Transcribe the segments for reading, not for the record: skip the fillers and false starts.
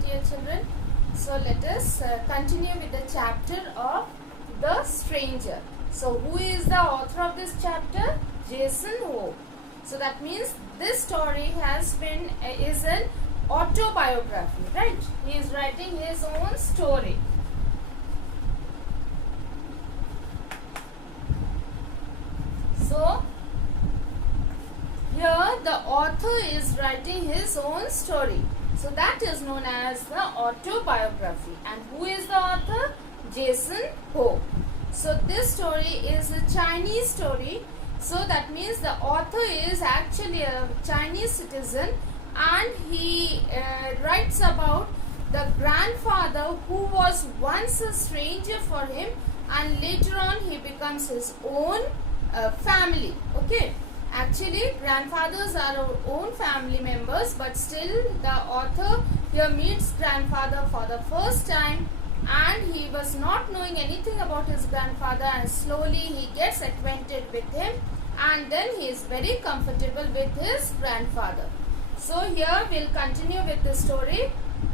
dear children. So let us continue with the chapter of The Stranger. So who is the author of this chapter? Jason Ho. So that means this story is an autobiography, right? He is writing his own story. So here the author is writing his own story. So that is known as the autobiography. And who is the author? Jason Ho. So this story is a Chinese story. So that means the author is actually a Chinese citizen, and he writes about the grandfather who was once a stranger for him, and later on he becomes his own family. Okay. Actually, grandfathers are our own family members, but still the author here meets grandfather for the first time, and he was not knowing anything about his grandfather, and slowly he gets acquainted with him, and then he is very comfortable with his grandfather. So here we'll continue with the story.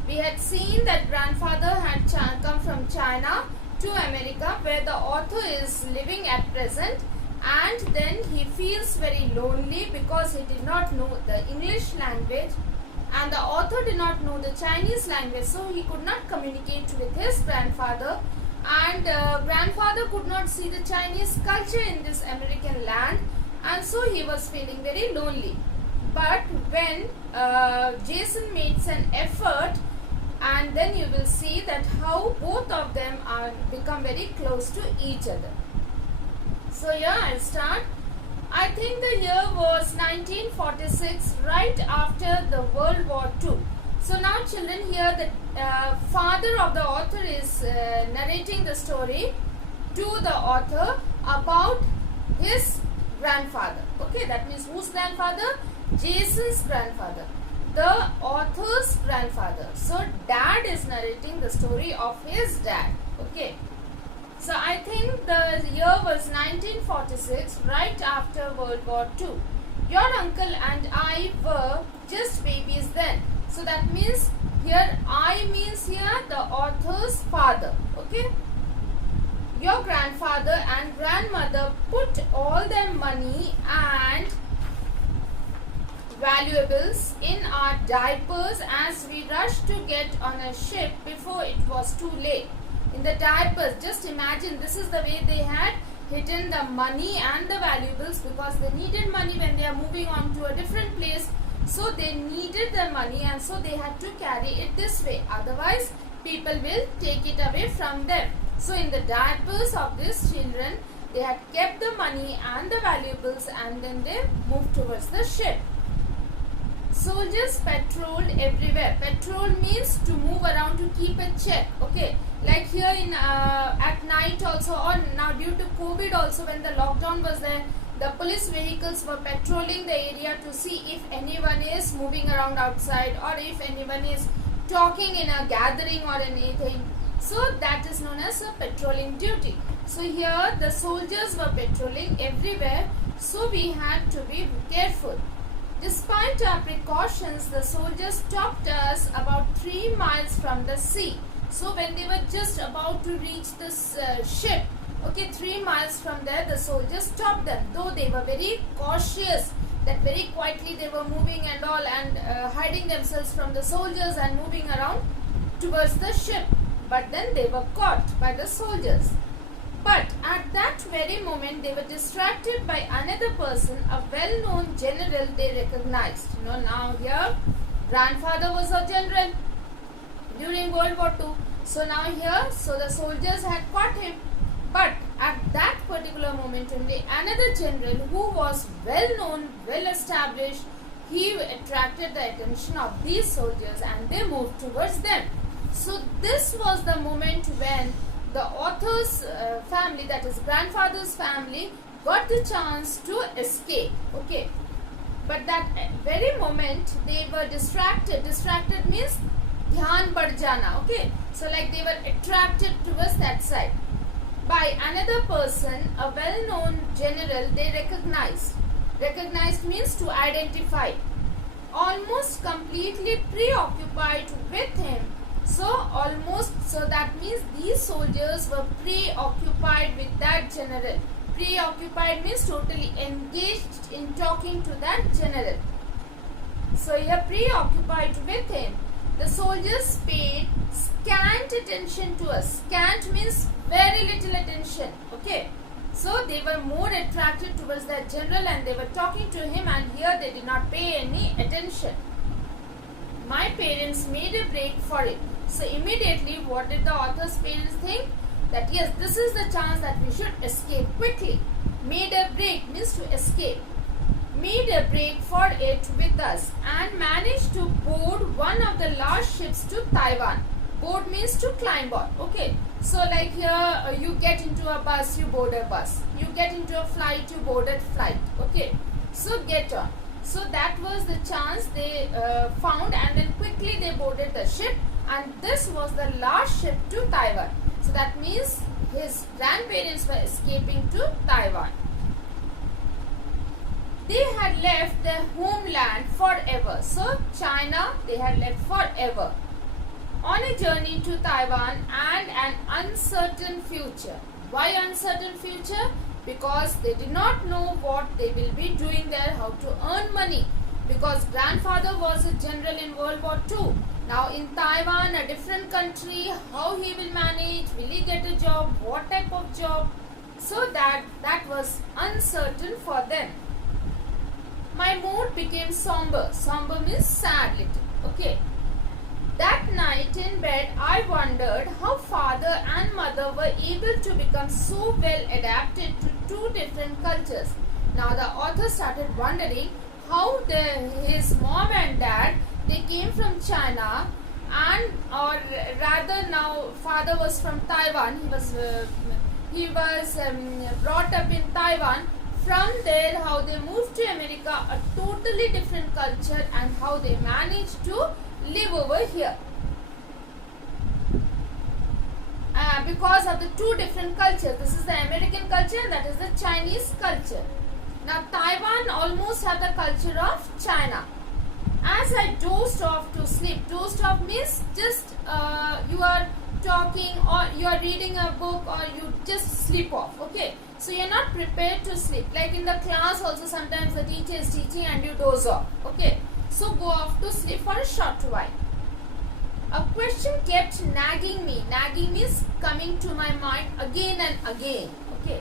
We had seen that grandfather had come from China to America, where the author is living at present. And then he feels very lonely because he did not know the English language, and the author did not know the Chinese language, so he could not communicate with his grandfather, and grandfather could not see the Chinese culture in this American land, and so he was feeling very lonely. But when Jason makes an effort, and then you will see that how both of them are become very close to each other. So here I'll start. I think the year was 1946, right after the World War II. So now children, here the father of the author is narrating the story to the author about his grandfather. Okay, that means whose grandfather? Jason's grandfather, the author's grandfather. So dad is narrating the story of his dad. Okay. So I think the year was 1946, right after World War II. Your uncle and I were just babies then. So that means here I means here the author's father. Okay. Your grandfather and grandmother put all their money and valuables in our diapers as we rushed to get on a ship before it was too late. In the diapers, just imagine, this is the way they had hidden the money and the valuables, because they needed money when they are moving on to a different place. So they needed the money, and so they had to carry it this way. Otherwise, people will take it away from them. So in the diapers of these children, they had kept the money and the valuables, and then they moved towards the ship. Soldiers patrolled everywhere. Patrol means to move around, to keep a check. Okay, like here in at night also, or now due to COVID also, when the lockdown was there, the police vehicles were patrolling the area to see if anyone is moving around outside, or if anyone is talking in a gathering or anything. So that is known as a patrolling duty. So here the soldiers were patrolling everywhere, so we had to be careful. Despite our precautions, the soldiers stopped us about 3 miles from the sea. So when they were just about to reach this ship, okay, 3 miles from there, the soldiers stopped them. Though they were very cautious, that very quietly they were moving and all, and hiding themselves from the soldiers and moving around towards the ship. But then they were caught by the soldiers. But at that very moment, they were distracted by another person, a well-known general they recognized. You know, now here, grandfather was a general during World War II. So now here, so the soldiers had caught him. But at that particular moment only, another general who was well-known, well-established, he attracted the attention of these soldiers, and they moved towards them. So this was the moment when the author's family, that is grandfather's family, got the chance to escape. Okay, but that very moment they were distracted. Distracted means dhyan bad jana. Okay, so like they were attracted towards that side by another person, a well-known general they recognized. Recognized means to identify. Almost completely preoccupied with him, So that means these soldiers were preoccupied with that general. Preoccupied means totally engaged in talking to that general. So here preoccupied with him. The soldiers paid scant attention to us. Scant means very little attention. Okay. So they were more attracted towards that general and they were talking to him, and here they did not pay any attention. My parents made a break for it. So immediately what did the author's parents think? That yes, this is the chance that we should escape quickly. Made a break means to escape. Made a break for it with us and managed to board one of the large ships to Taiwan. Board means to climb on. Okay. So like here you get into a bus, you board a bus. You get into a flight, you board a flight. Okay. So get on. So that was the chance they found, and then quickly they boarded the ship, and this was the last ship to Taiwan. So that means his grandparents were escaping to Taiwan. They had left their homeland forever. So China they had left forever. On a journey to Taiwan and an uncertain future. Why uncertain future? Because they did not know what they will be doing there, how to earn money. Because grandfather was a general in World War II. Now in Taiwan, a different country, how he will manage, will he get a job, what type of job. So that was uncertain for them. My mood became somber. Somber means sad little. Okay. That night in bed, I wondered how father and mother were able to become so well adapted to two different cultures. Now the author started wondering how his mom and dad, they came from China, and or rather now father was from Taiwan. He was brought up in Taiwan. From there, how they moved to America, a totally different culture, and how they managed to live over here. Because of the two different cultures. This is the American culture and that is the Chinese culture. Now Taiwan almost had the culture of China. As I dozed off to sleep, dozed off means just you are talking or you are reading a book or you just sleep off. Okay. So you are not prepared to sleep. Like in the class also sometimes the teacher is teaching and you doze off. Okay. So go off to sleep for a short while. A question kept nagging me. Nagging means coming to my mind again and again. Okay.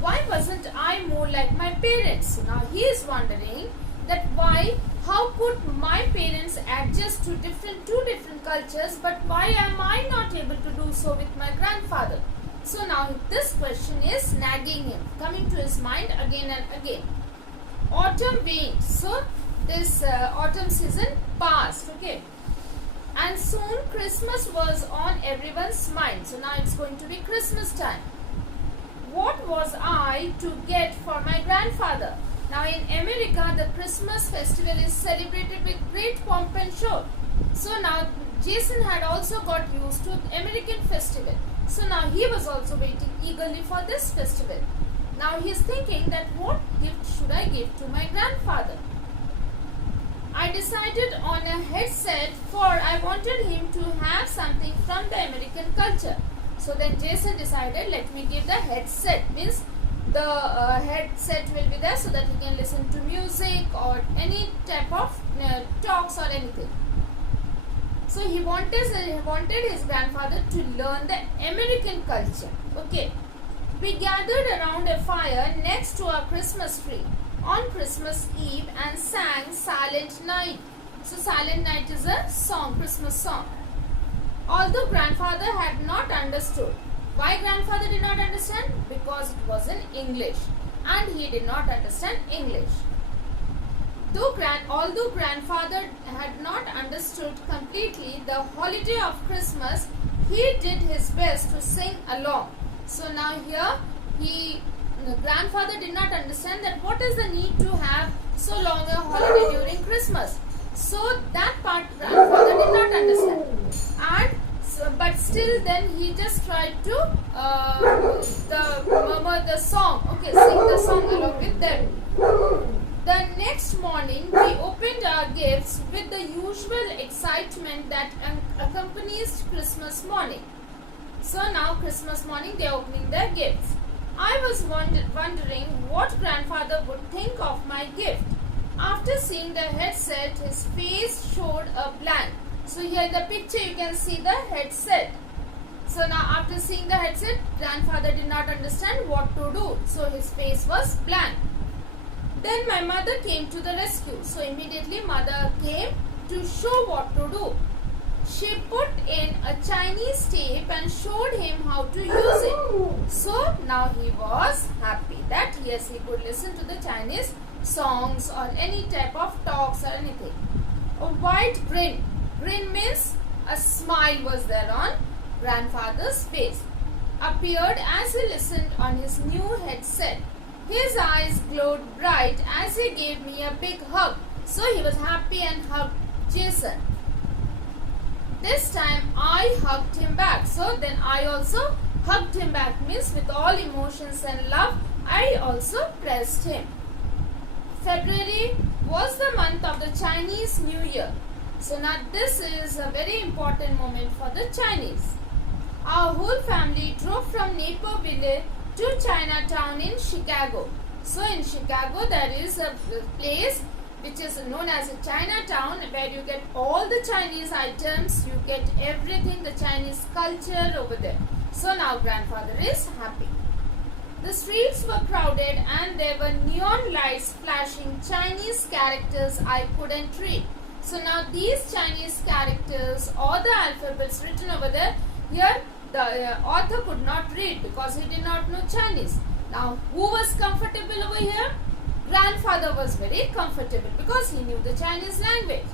Why wasn't I more like my parents? Now he is wondering that how could my parents adjust to two different cultures, but why am I not able to do so with my grandfather? So now this question is nagging him, coming to his mind again and again. Autumn waned. So this autumn season passed. Okay. And soon Christmas was on everyone's mind. So now it's going to be Christmas time. What was I to get for my grandfather? Now in America, the Christmas festival is celebrated with great pomp and show. So now Jason had also got used to American festival. So now he was also waiting eagerly for this festival. Now he is thinking that what gift should I give to my grandfather? I decided on a headset, for I wanted him to have something from the American culture. So then Jason decided, let me give the headset. Means the headset will be there so that he can listen to music or any type of talks or anything. So he wanted his grandfather to learn the American culture. Okay. We gathered around a fire next to our Christmas tree on Christmas Eve and sang Silent Night. So Silent Night is a song, Christmas song. Although grandfather had not understood. Why grandfather did not understand? Because it was in English and he did not understand English. Although grandfather had not understood completely the holiday of Christmas, he did his best to sing along. So now here grandfather did not understand that what is the need to have so long a holiday during Christmas. So that part grandfather did not understand. But still then he just tried to murmur the song. Okay, sing the song along with them. The next morning we opened our gifts with the usual excitement that accompanies Christmas morning. So now Christmas morning they are opening their gifts. I was wondering what grandfather would think of my gift. After seeing the headset, his face showed a blank. So here in the picture you can see the headset. So now after seeing the headset, grandfather did not understand what to do. So his face was blank. Then my mother came to the rescue. So immediately mother came to show what to do. She put in a Chinese tape and showed him how to use it. So now he was happy that yes, he could listen to the Chinese songs or any type of talks or anything. A wide grin. Grin means a smile was there on grandfather's face. Appeared as he listened on his new headset. His eyes glowed bright as he gave me a big hug. So he was happy and hugged Jason. This time I hugged him back. So then I also hugged him back, means with all emotions and love I also pressed him. February was the month of the Chinese New Year. So now this is a very important moment for the Chinese. Our whole family drove from Naperville to Chinatown in Chicago. So in Chicago there is a place which is known as a Chinatown, where you get all the Chinese items, you get everything, the Chinese culture over there. So now grandfather is happy. The streets were crowded and there were neon lights flashing Chinese characters I couldn't read. So now these Chinese characters or the alphabets written over there, here the author could not read because he did not know Chinese. Now who was comfortable over here? Grandfather was very comfortable because he knew the Chinese language.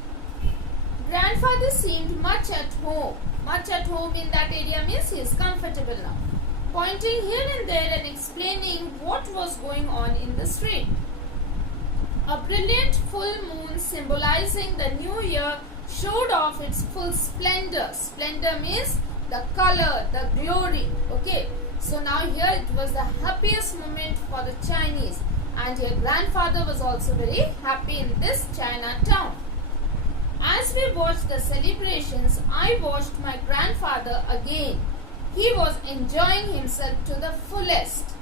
Grandfather seemed much at home. Much at home in that area means he is comfortable now. Pointing here and there and explaining what was going on in the street. A brilliant full moon symbolizing the new year showed off its full splendor. Splendor means the color, the glory. Okay. So now here it was the happiest moment for the Chinese. And your grandfather was also very happy in this Chinatown. As we watched the celebrations, I watched my grandfather again. He was enjoying himself to the fullest,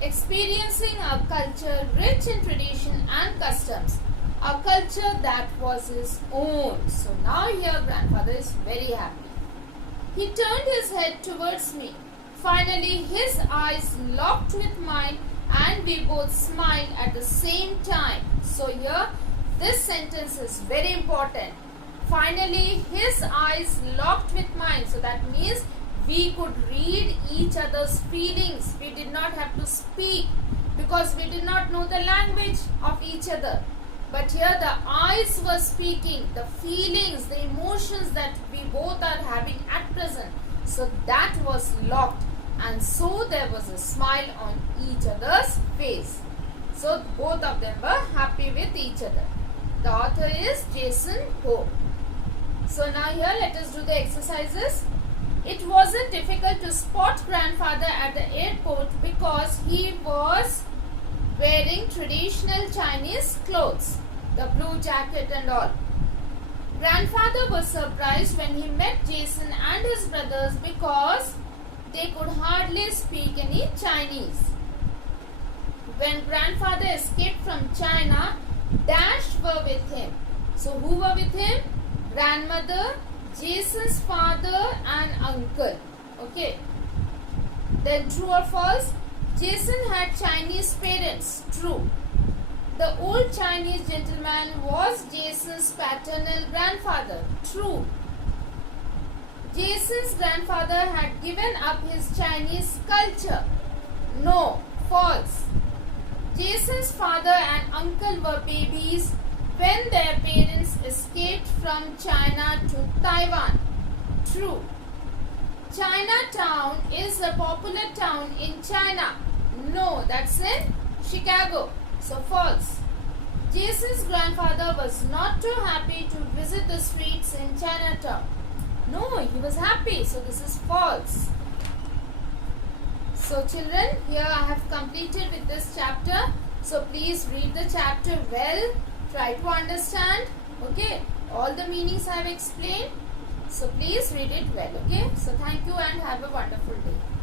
experiencing a culture rich in tradition and customs, a culture that was his own. So now here grandfather is very happy. He turned his head towards me. Finally his eyes locked with mine and we both smiled at the same time. So here this sentence is very important. Finally his eyes locked with mine. So that means we could read each other's feelings. We did not have to speak because we did not know the language of each other. But here the eyes were speaking, the feelings, the emotions that we both are having at present. So that was locked. And so there was a smile on each other's face. So both of them were happy with each other. The author is Jason Ho. So now here let us do the exercises. It wasn't difficult to spot grandfather at the airport because he was wearing traditional Chinese clothes, the blue jacket and all. Grandfather was surprised when he met Jason and his brothers because they could hardly speak any Chinese. When grandfather escaped from China, Dash were with him. So who were with him? Grandmother, Jason's father and uncle. Okay. Then true or false? Jason had Chinese parents. True. The old Chinese gentleman was Jason's paternal grandfather. True. Jason's grandfather had given up his Chinese culture. No. False. Jason's father and uncle were babies when their parents escaped from China to Taiwan. True. Chinatown is a popular town in China. No, that's in Chicago. So false. Jason's grandfather was not too happy to visit the streets in Chinatown. No, he was happy. So this is false. So children, here I have completed with this chapter. So please read the chapter well try to understand. Okay, all the meanings I have explained. So please read it well. Okay, so thank you and have a wonderful day.